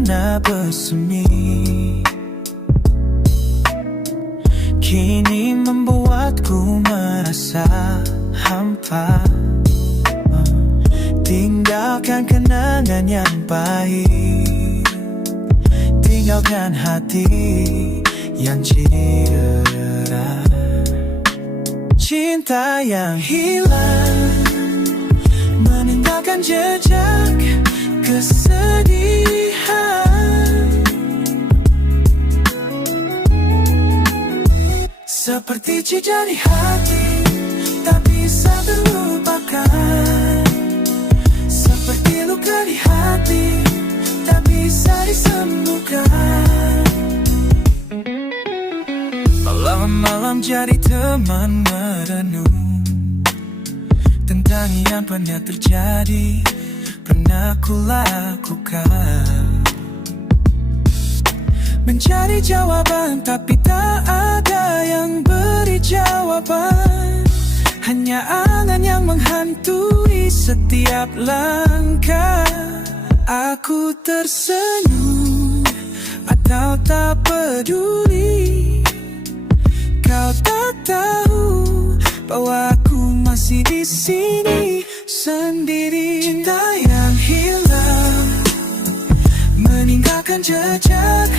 pernah bersemi, kini membuatku merasa hampa. Tinggalkan kenangan yang pahit, tinggalkan hati yang cedera. Cinta yang hilang meninggalkan jejak kesedihan, seperti cicak di hati tak bisa terlupakan, seperti luka di hati tak bisa disembuhkan. Malam-malam jadi teman merenung tentang yang pernah terjadi, pernah ku lakukan. Mencari jawaban tapi tak ada yang beri jawaban, hanya angan yang menghantui setiap langkah. Aku tersenyum atau tak peduli, kau tak tahu bahwa aku masih di sini sendiri. Cinta yang hilang meninggalkan jejak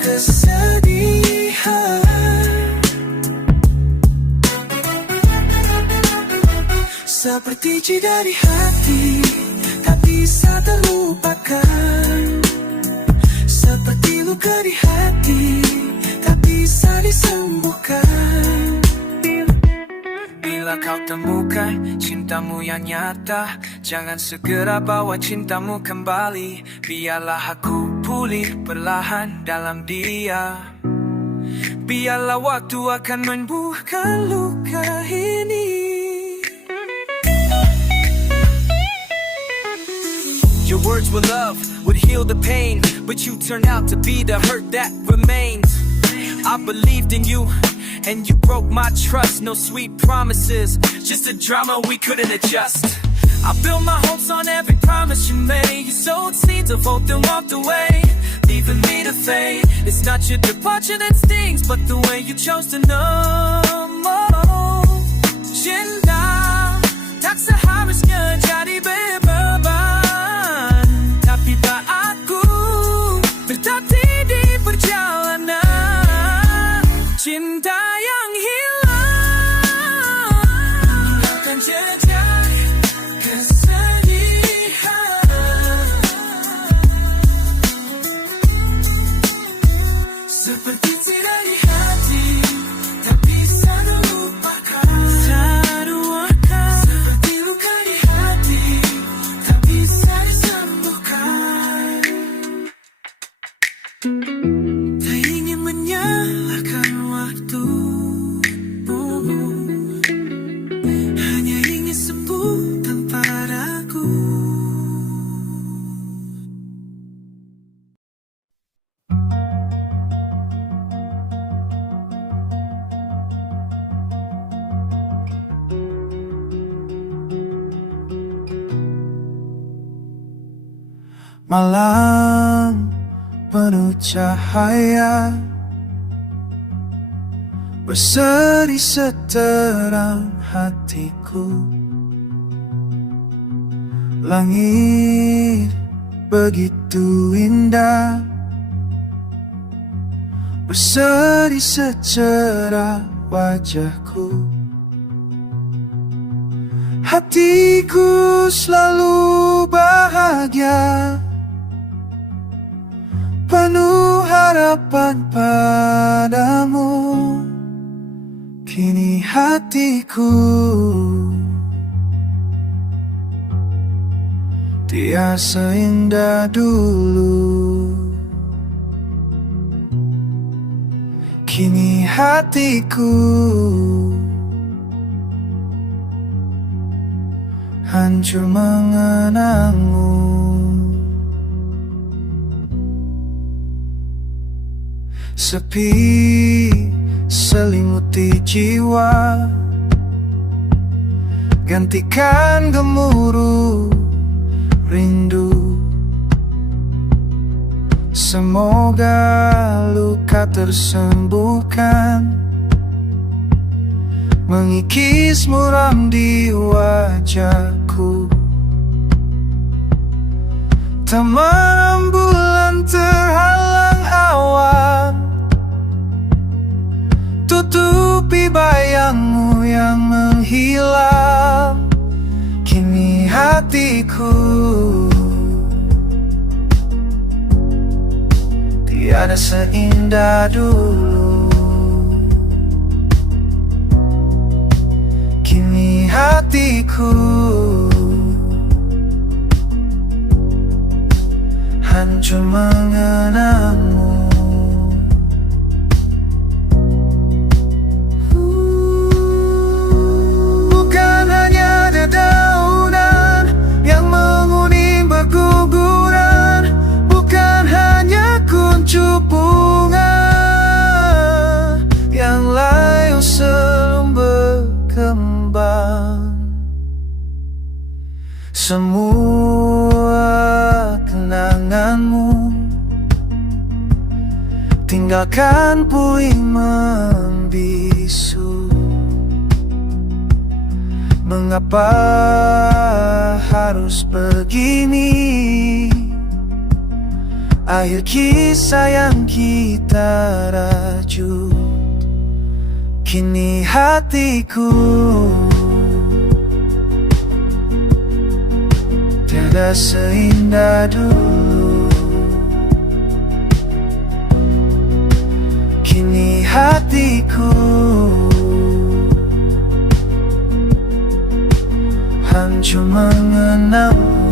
kesedihan, seperti cicak di hati tak bisa terlupakan, seperti luka di hati tak bisa disembuhkan. Bila kau temukan cintamu yang nyata, jangan segera bawa cintamu kembali. Biarlah aku pulih perlahan dalam dia, biarlah waktu akan menyembuhkan luka ini. Your words were love, would heal the pain, but you turned out to be the hurt that remains. I believed in you, and you broke my trust. No sweet promises, just a drama we couldn't adjust. I built my hopes on every promise you made. You sowed seeds of hope then walked away, leaving me to fade. It's not your departure that stings, but the way you chose to numb. Cinta tak seharusnya jadi beban, tapi tak aku berhenti di perjalanan. Cinta yang hilang meninggalkan jejak kesedihan, seperti cicak di hati tak bisa terlupakan, seperti luka di hati tak bisa disembuhkan. Tak ingin menyalahkan waktu, hanya ingin sembuh tanpa ragu. Malam penuh cahaya berseri seterang hatiku. Langit begitu indah berseri secerah wajahku. Hatiku selalu bahagia, penuh harapan padamu. Kini hatiku tiada seindah dulu. Kini hatiku hancur mengenangmu. Sepi selimuti jiwa, gantikan gemuruh rindu. Semoga luka tersembuhkan, mengikis muram di wajahku. Taman bulan terhalang awan, tutupi bayangmu yang menghilang. Kini hatiku tiada seindah dulu. Kini hatiku hancur mengenangmu. Bukan hanya dedaunan yang menguning berguguran, bukan hanya kuncup bunga yang layu selum berkembang. Semua kenanganmu tinggalkan puing membisu. Mengapa harus begini? Akhir kisah yang kita rajut. Kini hatiku tiada seindah dulu. Kini hatiku hancur mengenangmu.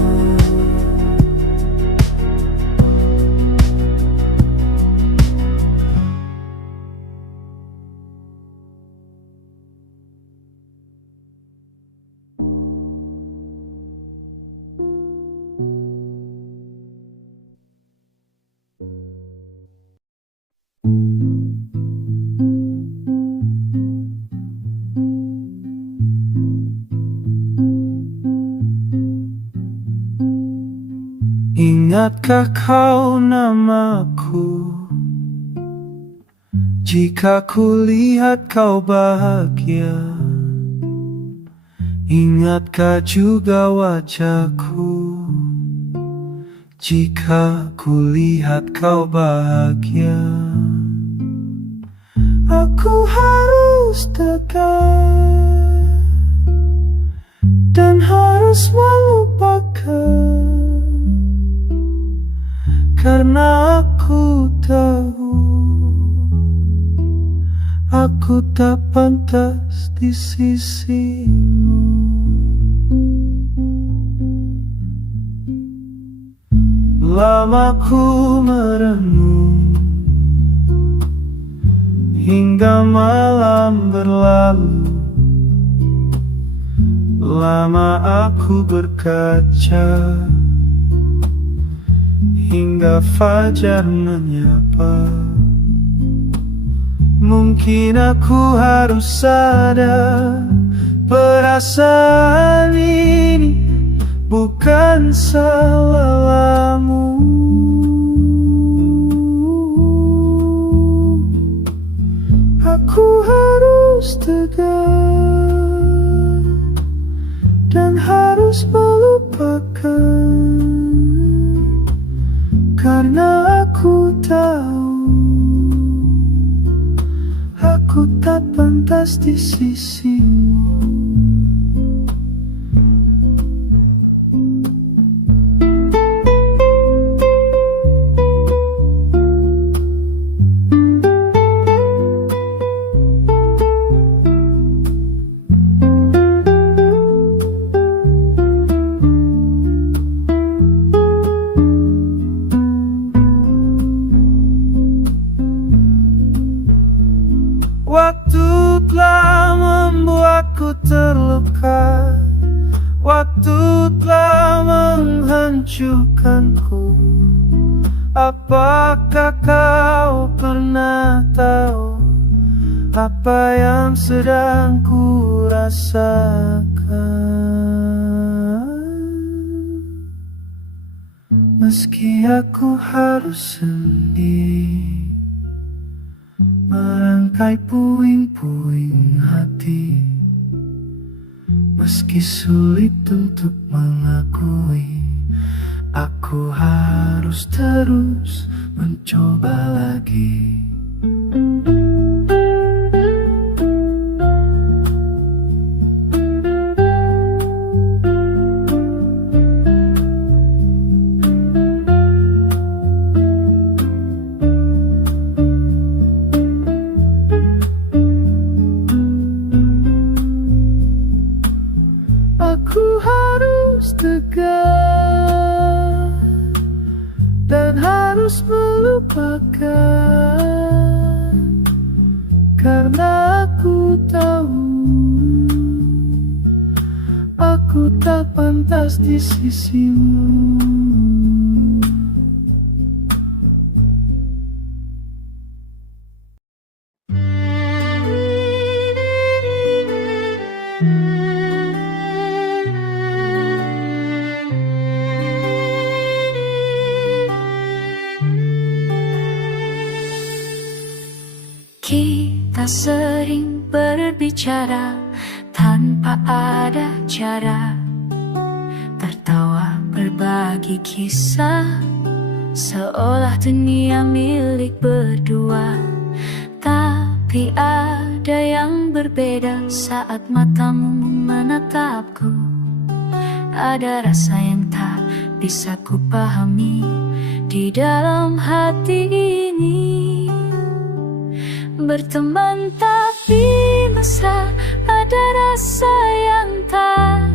Ingatkah kau namaku? Jika ku lihat kau bahagia, ingatkah juga wajahku? Jika ku lihat kau bahagia, aku harus tegar dan harus melupakan. Karena aku tahu aku tak pantas di sisimu. Lama ku merenung hingga malam berlalu. Lama aku berkaca hingga fajar menyapa. Mungkin aku harus sadar, perasaan ini bukan salahmu. Aku harus tegar dan harus melupakan. Karena aku tahu aku tak pantas di sisimu. Waktu telah membuatku terluka, waktu telah menghancurkanku. Apakah kau pernah tahu apa yang sedang ku rasakan? Meski aku harus sendiri merangkai puing-puing hati, meski sulit untuk mengakui, aku harus terus mencoba lagi. Aku harus tegar dan harus melupakan, karena aku tahu aku tak pantas di sisimu. Kita sering berbicara tanpa ada cara, tertawa berbagi kisah, seolah dunia milik berdua. Tapi ada yang berbeda saat matamu menatapku. Ada rasa yang tak bisa kupahami di dalam hati ini. Berteman tapi mesra, ada rasa yang tak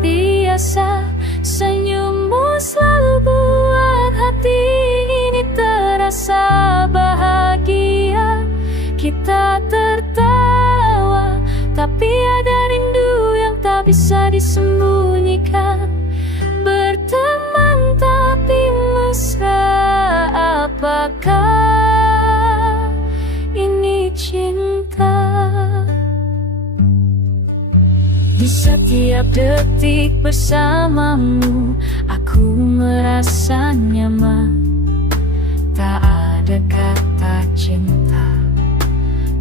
biasa. Senyummu selalu buat hati ini terasa bahagia. Kita tertawa, tapi ada rindu yang tak bisa disembunyikan. Berteman tapi mesra, apakah ini cinta? Di setiap detik bersamamu, aku merasa nyaman. Tak ada kata cinta,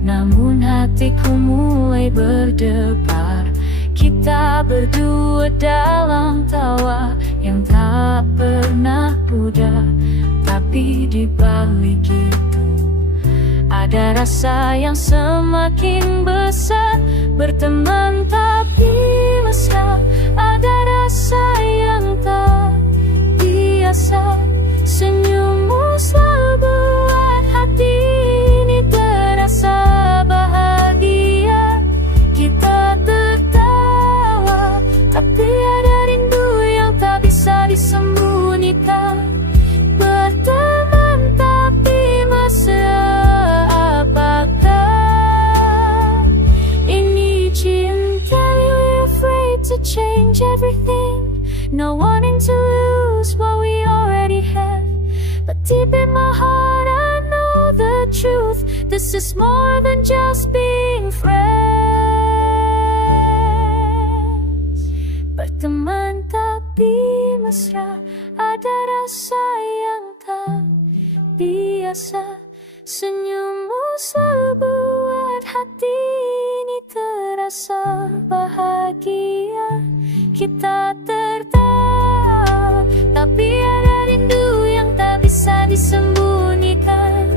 namun hatiku mulai berdebar. Kita berdua dalam tawa yang tak pernah pudar. Tapi di balik itu ada rasa yang semakin besar. Berteman tapi mesra, ada rasa yang tak biasa. Senyummu selalu buat hati ini terasa bahagia. Kita tertawa, tapi ada rindu yang tak bisa disembunyikan. Berteman tapi mesra, apakah ini cinta? You're afraid to change everything, no wanting to lose what we already have. But deep in my heart I know the truth. This is more than just being friends. Berteman tapi mesra, ada rasa yang tak biasa. Senyummu selalu buat hati ini terasa bahagia. Kita tertawa, tapi ada rindu yang tak bisa disembunyikan.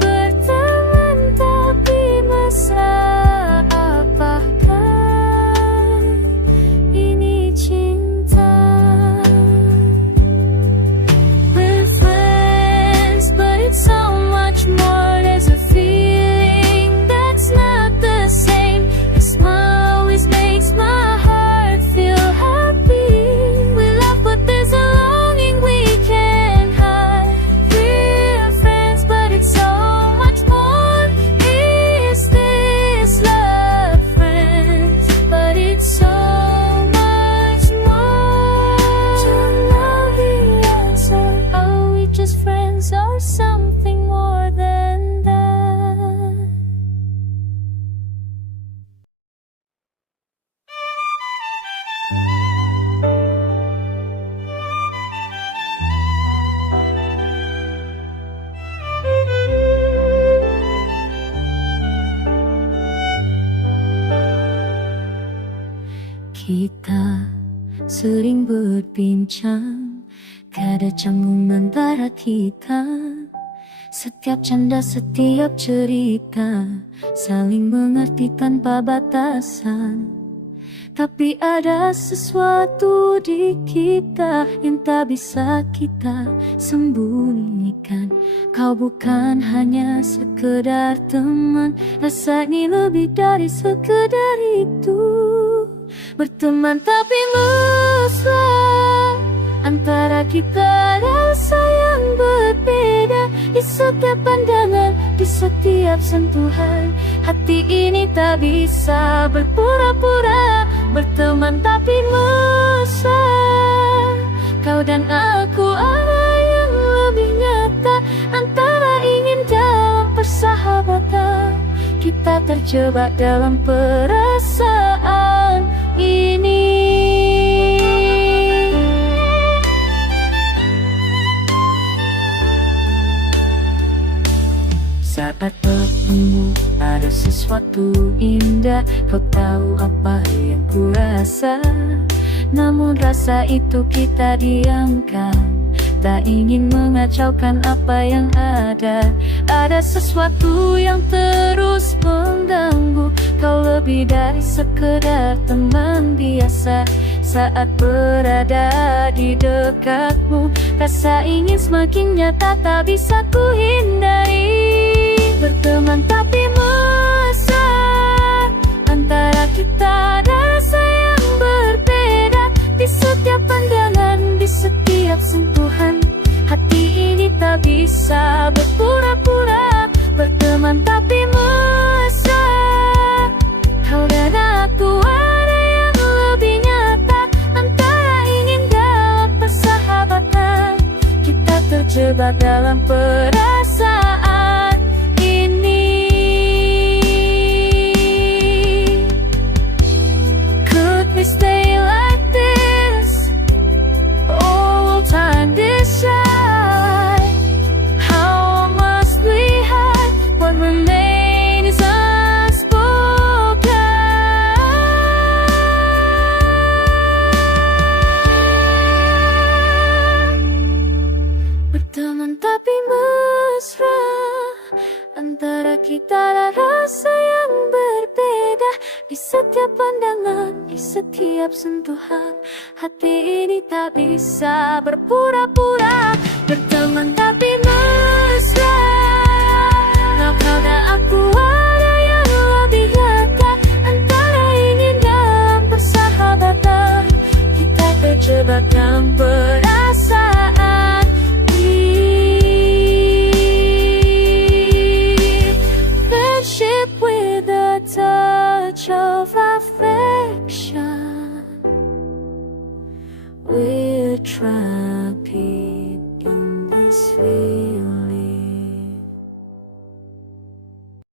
Berteman tapi mesra, apakah ini cinta? We're friends, but it's so much more. There's a feeling that's not the same. Your smile always makes my heart feel happy. We laugh, but there's a longing we can't hide. We're friends, but it's so much more. Is this love? Friends, but it's so much more. To know the answer, are we just friends or something more than that? Kita sering berbincang, gak ada canggung antara kita. Setiap canda, setiap cerita, saling mengerti tanpa batasan. Tapi ada sesuatu di kita yang tak bisa kita sembunyikan. Kau bukan hanya sekedar teman, rasa ini lebih dari sekedar itu. Berteman tapi mesra, antara kita rasa yang berbeda. Di setiap pandangan, di setiap sentuhan, hati ini tak bisa berpura-pura. Berteman tapi mesra, kau dan aku ada yang lebih nyata. Antara ingin dalam persahabatan, kita terjebak dalam perasaan ini. Saat bertemu ada sesuatu indah. Kau tahu apa yang ku rasa, namun rasa itu kita diamkan. Tak ingin mengacaukan apa yang ada. Ada sesuatu yang terus mengganggu. Kau lebih dari sekedar teman biasa. Saat berada di dekatmu, rasa ingin semakin nyata, tak bisa ku hindari. Berteman tapi mesra, antara kita rasa yang berbeda. Di setiap pandangan, di setiap sentuhan, hati ini tak bisa berpura-pura. Berteman tapi mesra, kau dan aku ada yang lebih nyata. Antara ingin dalam persahabatan, kita terjebak dalam perasaan ini. Could we stay like this? All time decide. How must we hide what remains unspoken? Berteman tapi mesra, antara kita ada rasa yang berbeda. Di setiap pandangan, di setiap sentuhan, hati ini tak bisa berpura-pura. Berteman tapi